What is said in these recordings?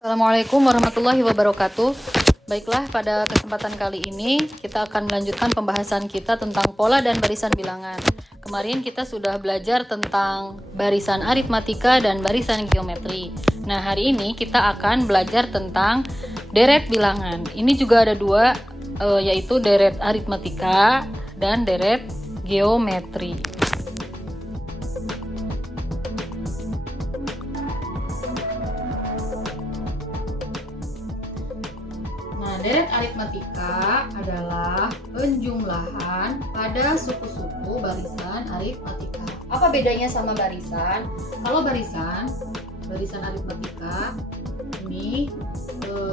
Assalamualaikum warahmatullahi wabarakatuh. Baiklah, pada kesempatan kali ini kita akan melanjutkan pembahasan kita tentang pola dan barisan bilangan. Kemarin kita sudah belajar tentang barisan aritmatika dan barisan geometri. Nah, hari ini kita akan belajar tentang deret bilangan. Ini juga ada dua, yaitu deret aritmatika dan deret geometri. Deret aritmatika adalah penjumlahan pada suku-suku barisan aritmatika. Apa bedanya sama barisan? Kalau barisan aritmatika ini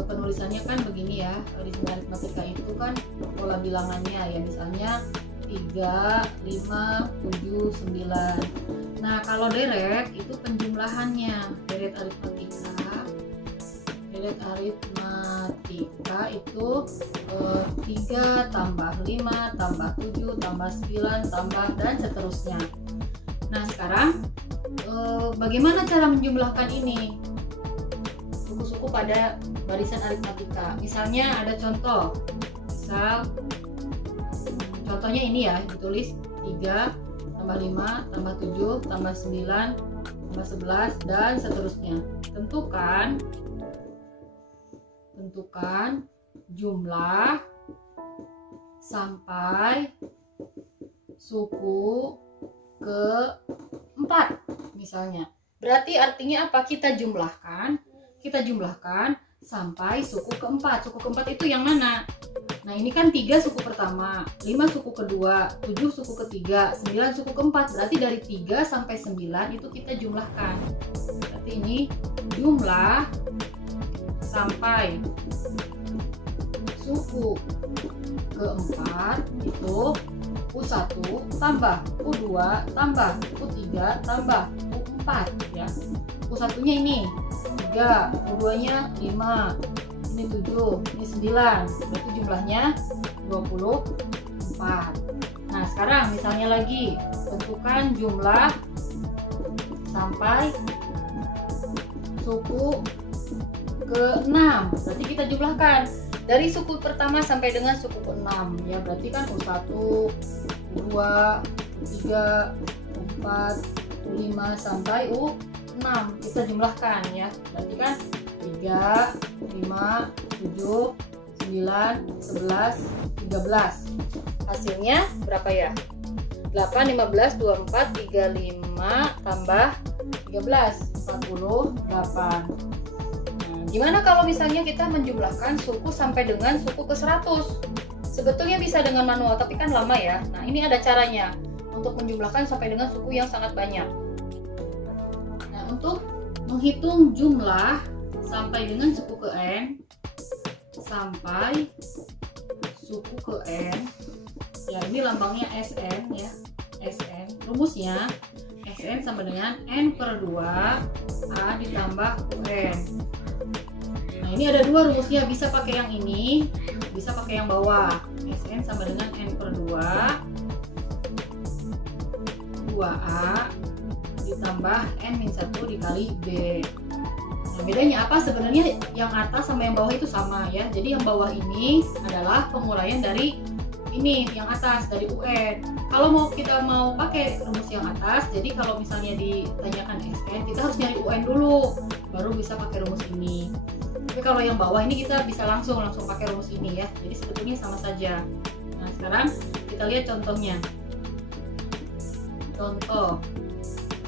penulisannya kan begini ya. Barisan aritmatika itu kan pola bilangannya ya, misalnya 3, 5, 7, 9. Nah, kalau deret itu penjumlahannya. Deret aritmatika itu 3 tambah 5 tambah 7 tambah 9 tambah dan seterusnya. Nah, sekarang bagaimana cara menjumlahkan ini suku-suku pada barisan aritmatika? Misalnya ada contohnya ini ya, ditulis 3 tambah 5 tambah 7 tambah 9 tambah 11 dan seterusnya. Tentukan jumlah sampai suku ke-4 misalnya. Berarti artinya apa? Kita jumlahkan sampai suku ke-4. Suku ke-4 itu yang mana? Nah, ini kan 3 suku pertama, 5 suku kedua, 7 suku ketiga, 9 suku keempat. Berarti dari 3 sampai 9 itu kita jumlahkan. Berarti ini jumlah sampai suku ke-4 itu U1 tambah U2 tambah U3 tambah U4 ya. U1-nya ini 3, U2-nya 5, ini 7, ini 9. Berarti jumlahnya 24. Nah, sekarang misalnya lagi tentukan jumlah sampai suku ke-6. Berarti kita jumlahkan dari suku pertama sampai dengan suku ke-6 ya. Berarti kan U1, U2, U3, U4, U5 sampai U6 kita jumlahkan ya. Berarti kan 3, 5, 7, 9, 11, 13. Hasilnya berapa ya? 8, 15, 24, 35 tambah 13, 48. Gimana kalau misalnya kita menjumlahkan suku sampai dengan suku ke-100? Sebetulnya bisa dengan manual, tapi kan lama ya. Nah, ini ada caranya untuk menjumlahkan sampai dengan suku yang sangat banyak. Nah, untuk menghitung jumlah sampai dengan suku ke N, sampai suku ke N, ya ini lambangnya SN ya, SN. Rumusnya SN sama dengan N per 2 A ditambah UN. Nah, ini ada dua rumusnya, bisa pakai yang ini, bisa pakai yang bawah. SN sama dengan N per 2A ditambah N-1 dikali B. Nah, bedanya apa? Sebenarnya yang atas sama yang bawah itu sama ya. Jadi yang bawah ini adalah penguraian dari ini, yang atas dari UN. Kalau kita mau pakai rumus yang atas, jadi kalau misalnya ditanyakan SN, kita harus nyari UN dulu, baru bisa pakai rumus ini. Tapi kalau yang bawah ini kita bisa langsung pakai rumus ini ya. Jadi sebetulnya sama saja. Nah, sekarang kita lihat contohnya. Contoh,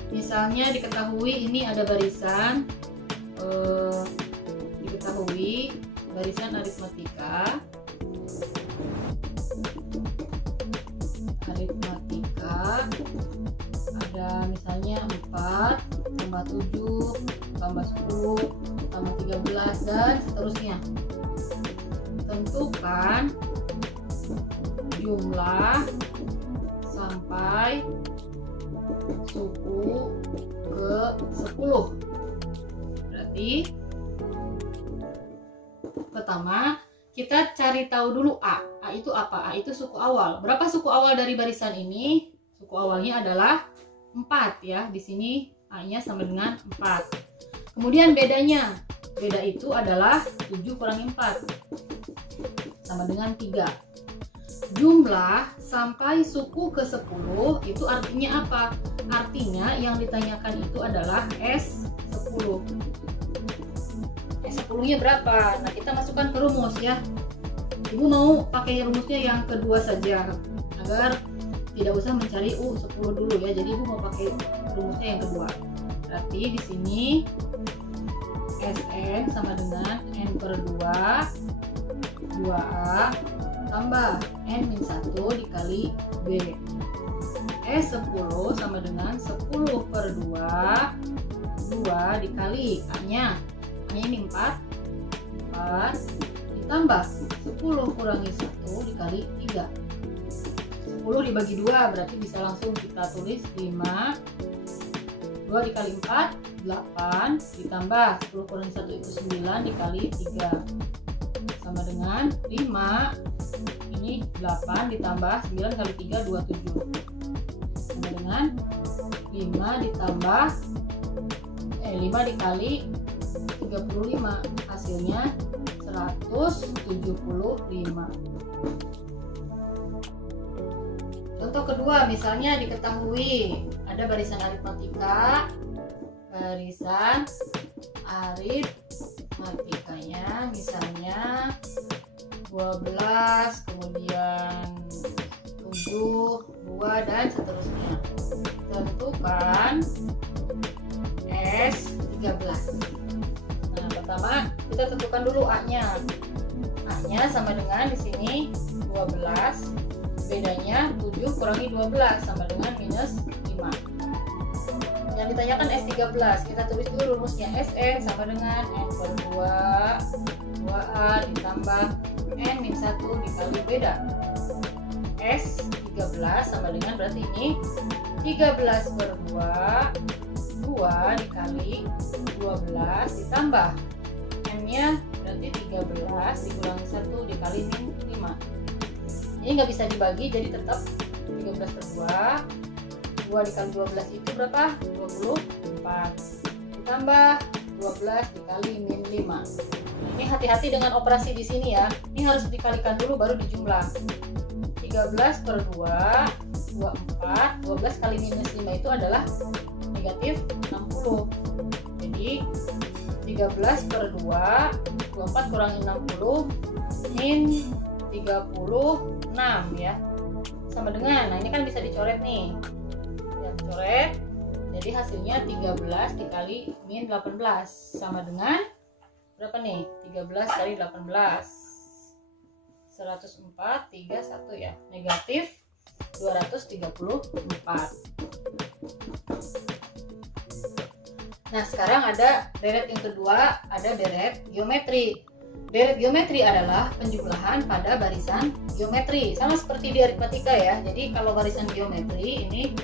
misalnya diketahui ini ada barisan, diketahui barisan aritmatika ada misalnya 4 tambah 7 tambah 10 tambah 13 dan seterusnya. Tentukan jumlah sampai suku ke-10. Berarti pertama kita cari tahu dulu A. A itu apa? A itu suku awal. Berapa suku awal dari barisan ini? Suku awalnya adalah 4 ya. Di sini A-nya sama dengan 4. Kemudian bedanya beda itu adalah 7 kurangi 4 sama dengan 3. Jumlah sampai suku ke-10 itu artinya apa? Artinya yang ditanyakan itu adalah S10. S10-nya berapa? Nah, kita masukkan ke rumus ya. Ibu mau pakai rumusnya yang kedua saja agar tidak usah mencari U10 dulu ya. Jadi Ibu mau pakai rumusnya yang kedua. Berarti di sini Sn sama dengan N per 2 2A tambah N-1 dikali B. S10 sama dengan 10 per 2 dikali A-nya ini 4 ditambah 10 kurangi 1 dikali 3. 10 dibagi 2 berarti bisa langsung kita tulis 5. 2 dikali 4 8 ditambah 10 kurangi 1 itu 9 dikali 3 sama dengan 5. Ini 8 ditambah 9 kali 3 27 sama dengan 5 ditambah 5 dikali 35 hasilnya 175. Contoh kedua, misalnya diketahui ada barisan aritmatika, misalnya 12, kemudian 7, 2 dan seterusnya. Tentukan S13. Nah, pertama kita tentukan dulu A-nya. A-nya sama dengan di sini 12. Bedanya 7 kurangi 12 sama dengan minus 5. Yang ditanyakan S13, kita tulis dulu rumusnya. Sn sama dengan N per 2A ditambah N-1 dikali beda. S13 sama dengan berarti ini 13 per 2 dikali 12 ditambah N-nya berarti 13 dikurangi 1 dikali min 5. Ini nggak bisa dibagi, jadi tetap 13 per 2 dikali 12 itu berapa? 24 ditambah 12 dikali min 5. Ini hati-hati dengan operasi di sini ya. Ini harus dikalikan dulu baru dijumlah. 13 per 2 24. 12 kali minus 5 itu adalah negatif 60. Jadi 13 per 2 24 kurangi 60 min 36 ya. Sama dengan, nah ini kan bisa dicoret nih. Ya, coret. Jadi hasilnya 13 dikali min 18 sama dengan berapa nih? 13 kali 18 104 31 ya. Negatif 234. Nah, sekarang ada deret yang kedua, ada deret geometri. Deret geometri adalah penjumlahan pada barisan geometri. Sama seperti di aritmatika ya. Jadi kalau barisan geometri ini,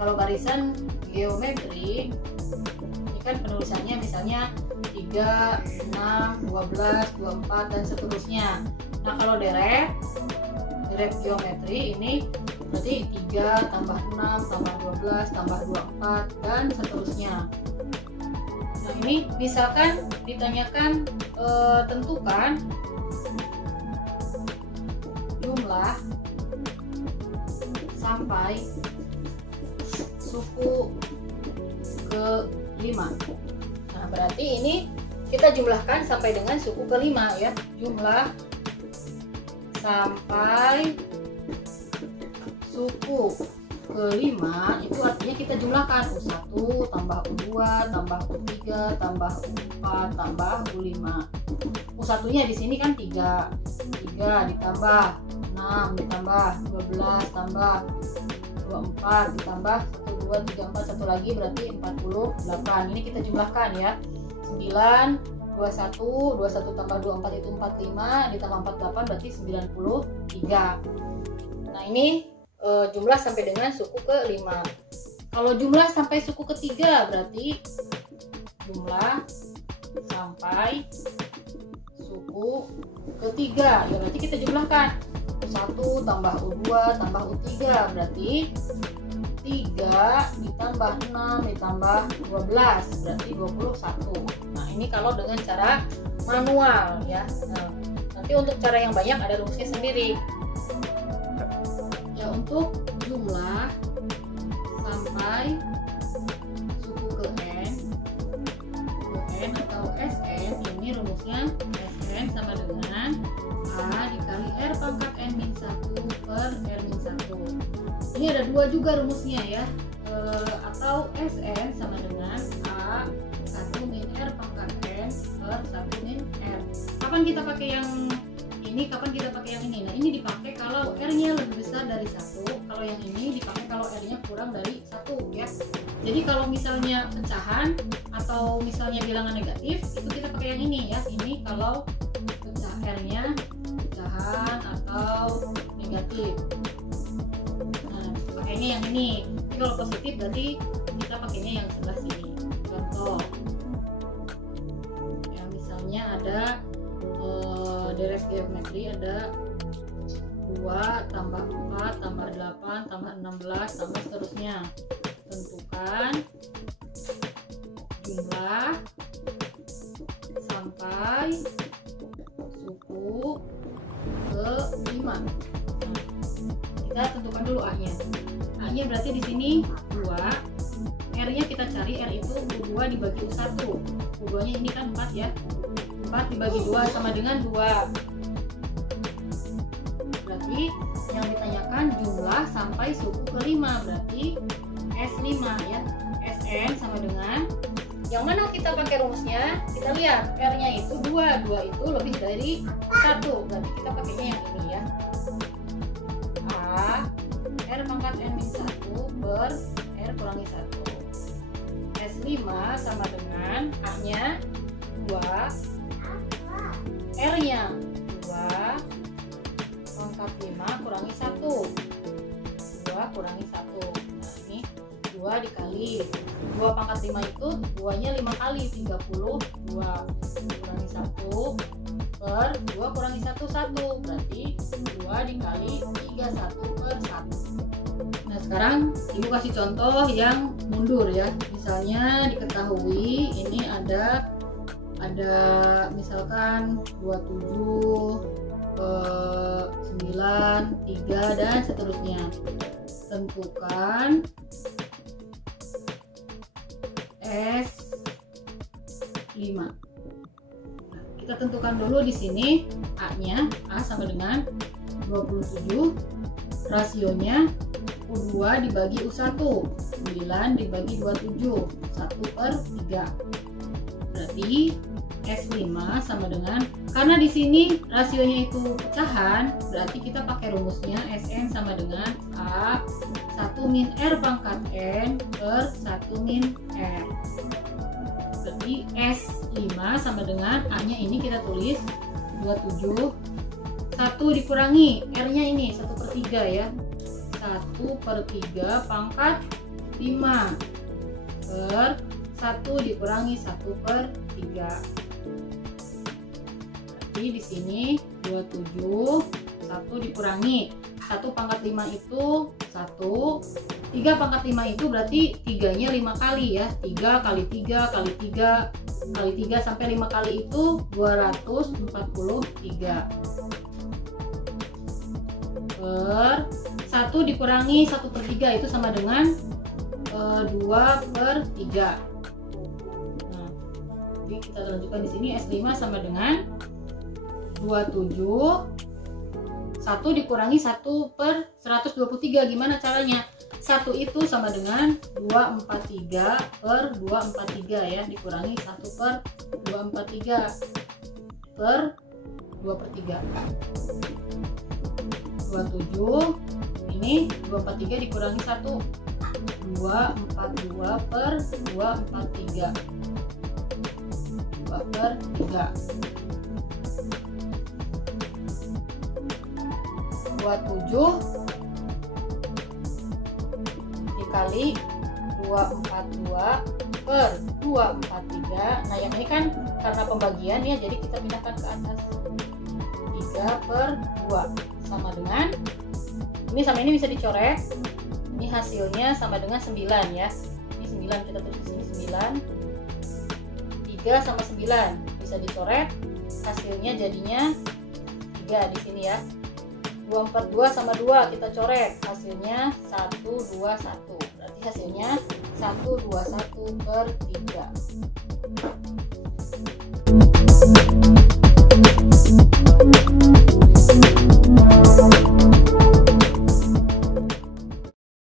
kalau barisan geometri ini kan penulisannya misalnya 3, 6, 12, 24 dan seterusnya. Nah, kalau deret geometri ini berarti 3 tambah 6 tambah 12 tambah 24 dan seterusnya. Nah, ini misalkan ditanyakan tentukan jumlah sampai suku ke-5. Nah, berarti ini kita jumlahkan sampai dengan suku ke-5 ya. Jumlah sampai suku ke-5 itu artinya kita jumlahkan U1 tambah U2 tambah U3 tambah U4 tambah U5. U1 nya di sini kan 3 ditambah 6 ditambah 12 tambah 24 ditambah 1 2 3 4 satu lagi berarti 48. Ini kita jumlahkan ya. 9 21 tambah 24 itu 45 ditambah 48 berarti 93. Nah, ini jumlah sampai dengan suku ke-5. Kalau jumlah sampai suku ke-3 berarti jumlah sampai suku ke-3 ya, berarti kita jumlahkan U1 tambah U2 tambah U3 berarti 3 3 ditambah 6 ditambah 12 berarti 21. Nah ini kalau dengan cara manual ya. Nah, nanti untuk cara yang banyak ada rumusnya sendiri ya. Untuk jumlah sampai suku ke n atau Sn, ini rumusnya Sn sama dengan A dikali R pangkat n-1 per r-1. Ini ada dua juga rumusnya ya, atau Sn sama dengan A 1 min R pangkat n per 1 min R. Kapan kita pakai yang ini, kapan kita pakai yang ini? Nah ini dipakai kalau R-nya lebih besar dari 1, kalau yang ini dipakai kalau R-nya kurang dari 1 ya. Jadi kalau misalnya pecahan atau misalnya bilangan negatif, itu kita pakai yang ini ya. Ini kalau pecah R-nya pecahan atau negatif. Nah, pakainya yang ini. Tapi kalau positif berarti kita pakainya yang sebelah sini. Contoh. Ya, misalnya ada deret geometri, ada 2 tambah 4 tambah 8 tambah 16 tambah seterusnya. Tentukan jumlah sampai suku ke 5. Nah, kita tentukan dulu A-nya. A-nya berarti di sini 2. R-nya kita cari, R itu U2 dibagi U1. U2-nya ini kan 4 ya. 4 dibagi 2 sama dengan 2. Berarti yang ditanyakan jumlah sampai suku ke 5, berarti S5 ya. Sn sama dengan, yang mana kita pakai rumusnya, kita lihat R-nya itu 2 itu lebih dari 1, berarti kita pakainya yang ini ya. A R pangkat n-1 per R kurangi 1. S5 sama dengan A-nya 2, R-nya 2 pangkat 5 kurangi 1. 2 kurangi 1. Nah ini 2 dikali 2 pangkat 5 itu 2-nya 5 kali, 32 kurangi 1 per 2 kurangi 1, 1 berarti 2 dikali 31 per 1. Nah sekarang ibu kasih contoh yang mundur ya. Misalnya diketahui ini ada misalkan 27, 9, 3 dan seterusnya. Tentukan S5. Nah, kita tentukan dulu di sini A-nya, A sama dengan 27, rasionya U2 dibagi U1, 9 dibagi 27, 1 per 3. Berarti S5 sama dengan, karena di sini rasionya itu pecahan, berarti kita pakai rumusnya Sn sama dengan A 1 min R pangkat N per 1 min R. Berarti S5 sama dengan A-nya ini kita tulis 27, 1 dikurangi R-nya ini 1 per 3 ya, 1 per 3 pangkat 5 per 1 dikurangi 1 per 3. Berarti di sini 27, 1 dikurangi 1 pangkat 5 itu 1, 3 pangkat 5 itu berarti 3-nya 5 kali ya, 3 kali 3 kali 3 kali 3 sampai 5 kali itu 243 per 1 dikurangi 1 per 3 itu sama dengan 2 per 3. Nah, jadi kita lanjutkan di sini S5 sama dengan 27, 1 dikurangi 1 per 123. Gimana caranya? 1 itu sama dengan 243 per 243 ya, dikurangi 1 per 243 per 2 per 3. 27, ini 243 dikurangi 1, 242 per 243, 2 per 3. 27 dikali 242 per 243. Nah yang ini kan karena pembagian ya, jadi kita pindahkan ke atas. 3 per 2 sama dengan, ini sama ini bisa dicoret, Ini hasilnya sama dengan 9 ya. Ini 9, kita tulis di sini 9. 3 sama 9 bisa dicoret. Hasilnya jadinya 3 di sini ya. 242 sama 2 kita coret. Hasilnya 121. Berarti hasilnya 121/3.